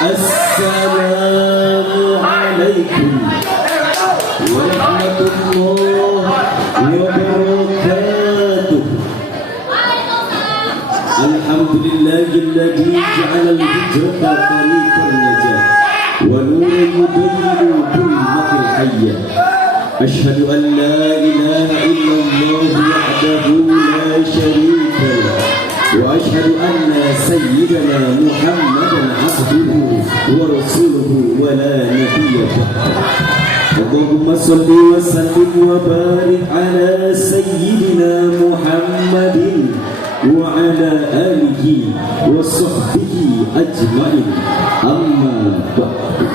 Assalamualaikum warahmatullahi wabarakatuh. Alhamdulillahilladzi ja'ala al-hijrata tariqan najah wa nuran yudayyidu dhulmatil hayya. Asyhadu an la ilaha illallah wahdahu la syarika lah wa asyhadu anna sayyidana Muhammadan abduhu wa rasuluhu wa la nabiyya ba'dahu. Allahumma shalli wa sallim wa barik ala sayyidina Muhammadin wa ala alihi wa sahbihi ajma'in. Amma ba'du.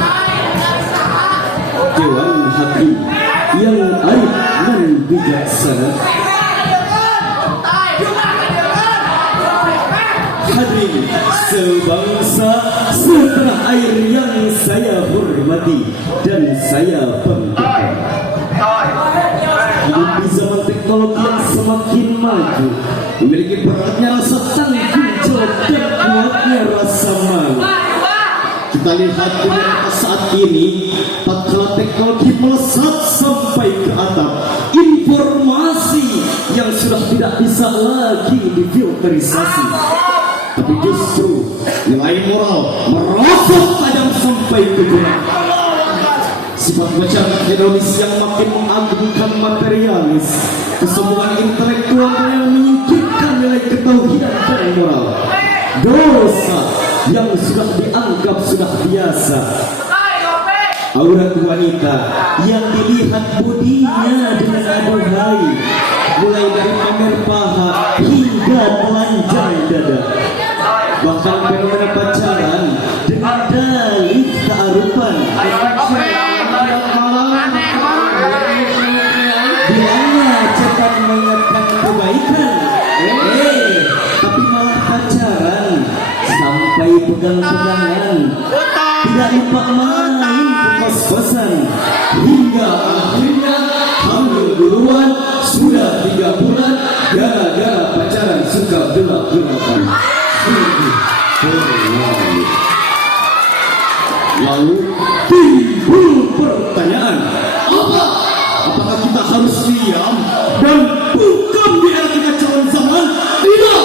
Dewan Hakim yang arif dan bijaksana, hadirin sebangsa setanah air yang saya hormati dan saya banggakan. Hidup di zaman teknologi yang semakin maju, memiliki beratnya rasa tanggung jawab dan kuatnya rasa malu. Kita lihat beberapa saat ini, tatkala teknologi melesat sampai ke atap, informasi yang sudah tidak bisa lagi difilterisasi, tapi justru nilai moral merosot tajam sampai ke jurang. Sifat macam hedonis yang makin mengagungkan materialis, kesombongan intelektual yang menyingkirkan nilai ketauhidan dan moral, dosa yang sudah dianggap sudah biasa, aurat wanita yang dilihat bodinya dengan aduhai, mulai dari pamer paha hingga telanjang dada, bahkan fenomena pacaran dengan dalih kearupan, bilangnya cepat mengingatkan kebaikan, tapi malah pacaran sampai pegang-pegangan, tidak lupa main ke kos-kosan, hingga akhirnya hamil duluan sudah 3 bulan gara-gara pacaran suka gelap-gelapan. Lalu timbul pertanyaan, apakah kita harus diam dan bukan biar kekacauan zaman? Tidak,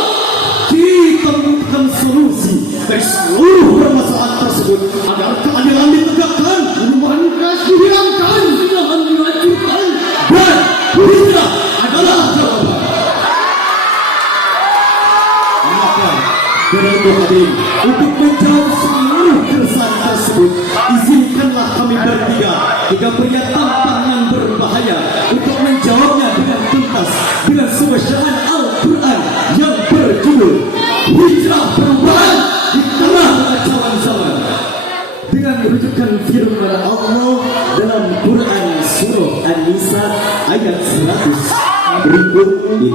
kita menemukan solusi dari seluruh permasalahan tersebut agar keadilan ditegakkan, hukuman keras dihilangkan, zinahan dihancurkan, dan hijrah adalah jawaban. Maka dari hadirin, untuk menjawab seluruh keresahan tersebut, izinkanlah kami bertiga, 3 pria tampan yang berbahaya, untuk menjawabnya dengan tuntas dengan sebuah syair Al-Quran yang berjudul Hijrah Perubahan di Tengah Kekacauan Zaman, dengan merujukan firman Allah dalam Quran Surah An-Nisa ayat 100 berikut ini.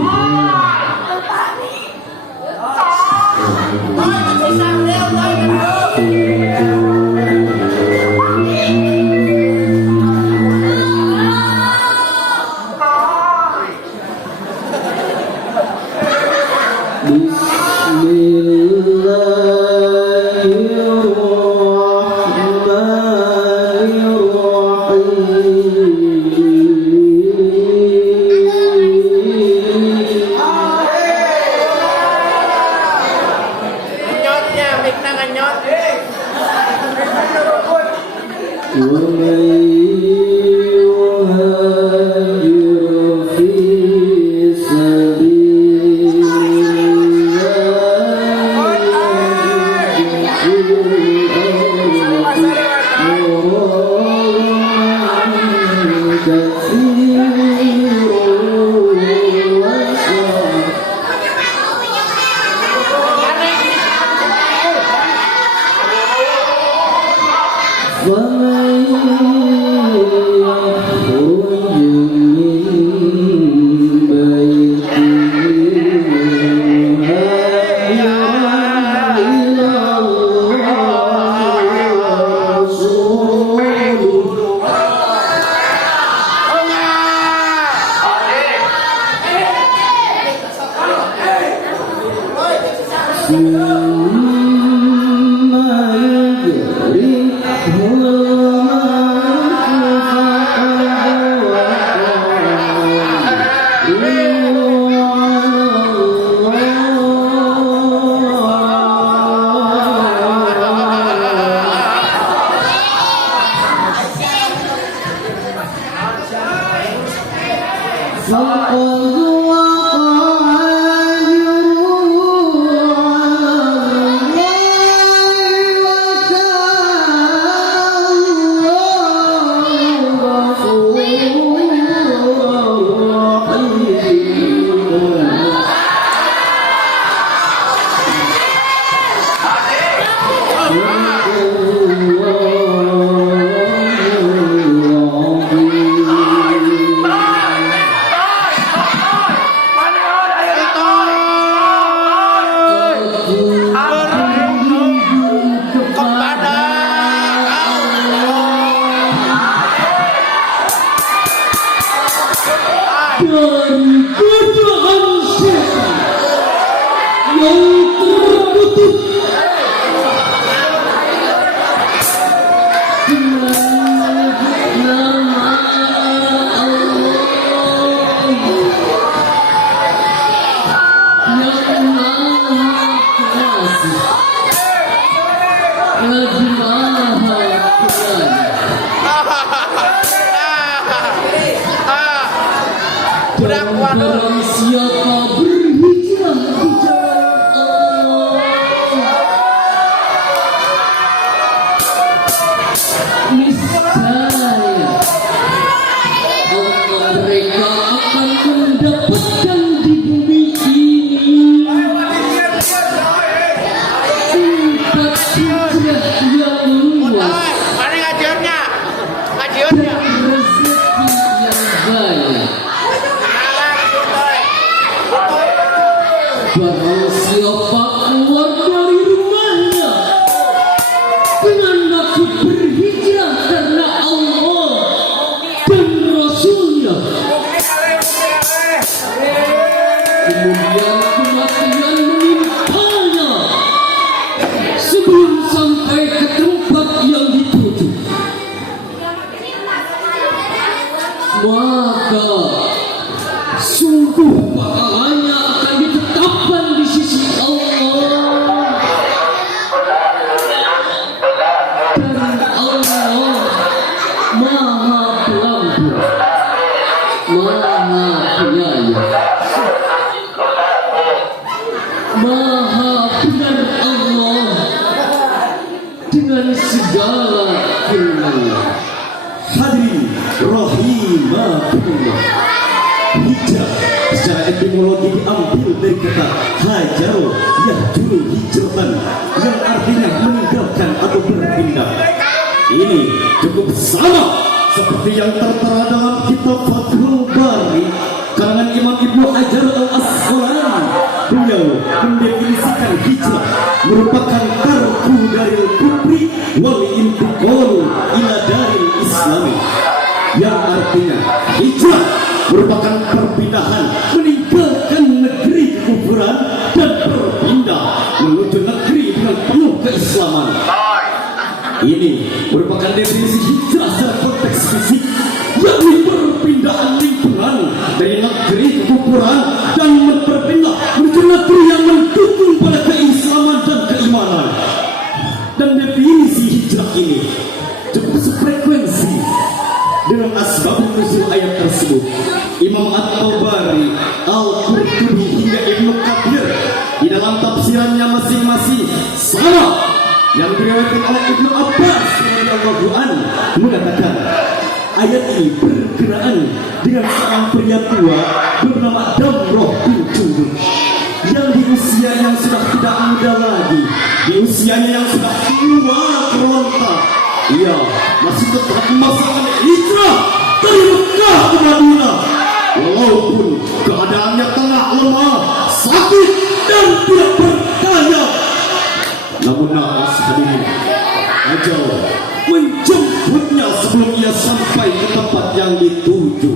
Udah kuat. Siapa berhijrah di jalan Allah, niscaya Allah mereka akan mendapatkan di bumi ini tempat hijrah yang luas, Mana ngajarnya? rezeki yang banyak. Barang siapa keluar dari rumahnya dengan maksud berhijrah karena Allah dan Rasulnya, kemudian kematian menimpanya sebelum sampai ke tempat yang dituju, maka sungguh pahalanya akan ditetapkan di sisi Allah, dan Allah Maha Pengampun, Maha Penyayang, Maha benar Allah dengan segala firman-Nya. Hadirin rahimakumullah, hijrah secara etimologi diambil dari kata hajar yahjuru hijratan, yang artinya meninggalkan atau berpindah. Ini cukup sama seperti yang tertera dalam kitab Fathul Bari karangan Imam Ibnu Hajar al-Asqalani. Beliau mendefinisikan hijrah merupakan tarku dari kufri wal intiqalu ila daril islami, yang artinya hijrah merupakan perpindahan meninggalkan negeri kekufuran dan berpindah menuju negeri dengan penuh keislaman. Ini merupakan definisi hijrah secara konteks fisik, yakni perpindahan lingkungan dari negeri kekufuran dan berpindah menuju negeri yang mendukung pada keislaman dan keimanan. Dan definisi hijrah ini cukup sefrekuensi dengan asbab nuzul ayat tersebut. Imam At-Tabari, Al-Qurtubi hingga Ibnu Katsir di dalam tafsirannya masing-masing sama. Yang diriwayatkan oleh Ibnu Abbas radhiyallahu anhu mengatakan ayat ini berkenaan dengan seorang pria tua bernama Damroh bin Jundub yang di usia yang sudah tidak muda lagi, di usianya yang sudah tua keronta, ia masih tetap memaksakan hijrah dari Mekah ke Madinah walaupun keadaannya tengah lemah, sakit dan tidak berkaya. Namun naas hadirin, ajal menjemputnya sebelum ia sampai ke tempat yang dituju.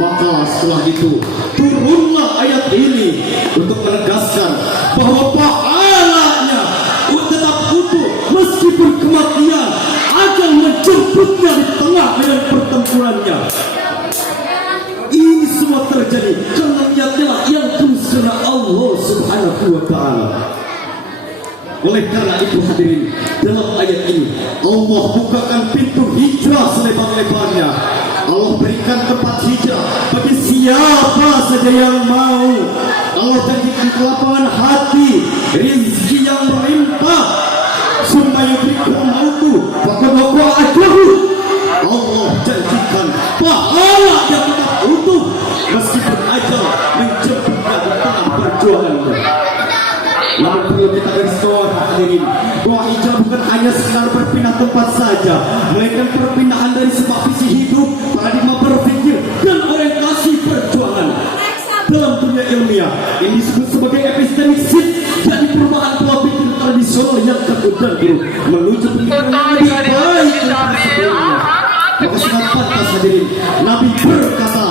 Maka setelah itu turunlah ayat ini untuk menegaskan bahwa pahalanya tetap utuh meskipun kematian akan menjemputnya di tengah medan pertempurannya. Ini semua terjadi karena niatnya yang tulus karena Allah Subhanahu wa Ta'ala. Oleh karena itu hadirin, dalam ayat ini Allah bukakan pintu hijrah selebar-lebarnya. Allah berikan tempat hijrah bagi siapa saja yang mau. Allah janjikan kelapangan hati, rezeki yang melimpah. Summa yudrikul mautu faqad waqa'a ajruhu. Allah janjikan pahala yang tetap utuh meskipun ajal menjemputnya di tengah perjuangannya. Namun perlu kita garis bawahi hadirin, bahwa hijrah bukan hanya sekedar berpindah tempat saja, melainkan perpindahan dari sebab visi hidup, paradigma berpikir dan orientasi perjuangan. Dalam dunia ilmiah ini disebut sebagai epistemic shift, yakni perubahan pola pikir tradisional yang terkubur dan buruk menuju pemikiran yang lebih baik dari sebelumnya. Maka sangat pantas hadirin, Nabi berkata,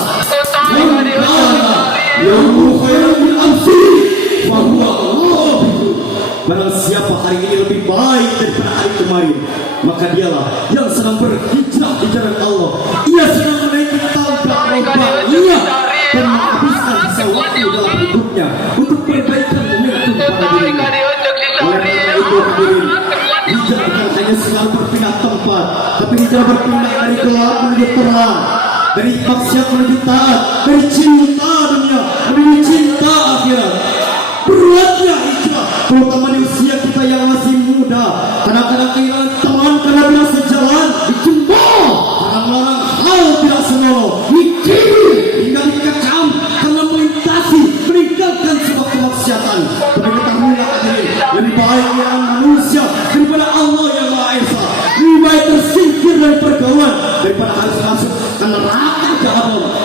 "Man kana yawmu khairan min amsi, fa huwa Allah." Barang siapa hari ini lebih baik daripada hari kemarin, maka dialah yang sedang berhijrah di jalan Allah. Ia sedang menaiki tangga rombanya dan menghabiskan sisa waktu dalam hidupnya untuk perbaikan momentum pada dirinya. Oleh karena itu hadirin, secara berpindah dari gelap menuju terang, dari maksiat menuju taat, dari cinta dunia menuju cinta akhirat. Beratnya hijrah, terutama di usia kita yang masih muda. Kadang-kadang kehilangan teman karena tidak sejalan, dicembur karena melarang hal tidak senonoh, dicibir hingga dikecam karena melintasi, meninggalkan sebuah kemaksiatan. Tapi ketahuilah hadirin, lebih baik yang manusia daripada Allah yang Maha Esa. Lebih baik tersingkir dari pergaulan daripada harus masuk ke neraka jahanam.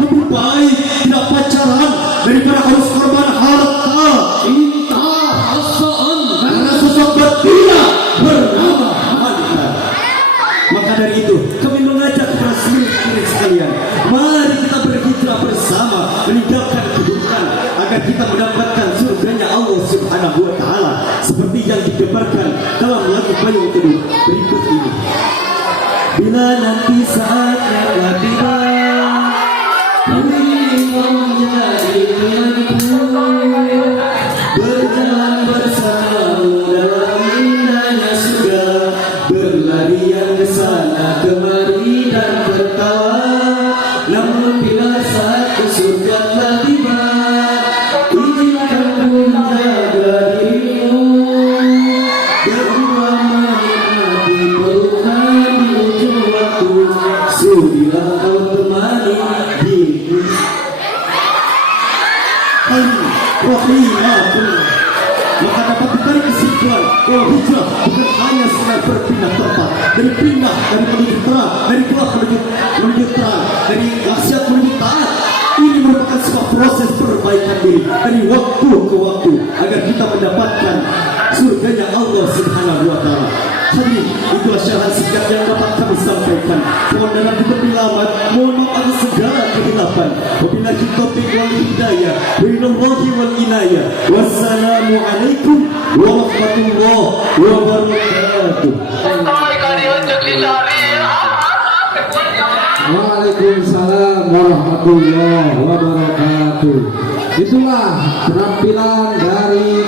Lebih baik tidak pacaran daripada harus korban harta, cinta, perasaan karena sosok betina bernama wanita. Maka dari itu kami mengajak kepada seluruh sekalian, mari kita berhijrah bersama, meninggalkan keburukan agar kita mendapatkan surganya Allah Subhanahu wa Ta'ala, seperti yang digambarkan dalam lagu Payung Teduh berikut ini. Bila nanti saatnya telah tiba, kami mau menjadi pengagum, berjalan bersamamu dalam indahnya surga, berlarian ke sana kemari dan tertawa. Namun bila saat ke surga telah tiba, izinkan ku menjaga dirimu, berdua menikmati pelukan di ujung waktu. Sudilah kau temani diriku. Maka dapat ditarik kesimpulan bahwa hijrah bukan hanya sekedar berpindah tempat, dari pindah dari menuju terang, dari gelap menuju terang, dari maksiat menuju taat. Ini merupakan sebuah proses perbaikan diri dari waktu ke waktu agar kita mendapatkan surganya Allah Subhanahu wa Ta'ala. Hadirin, itulah syarah singkat yang dapat kami sampaikan. Mohon dalam dipertilamat, mohon maaf atas segala kehilapan. Wabillahi taufiq wal hidayah, wabillahi wal inayah. Wassalamualaikum warahmatullahi wabarakatuh. Waalaikumsalam warahmatullahi wabarakatuh. Itulah penampilan dari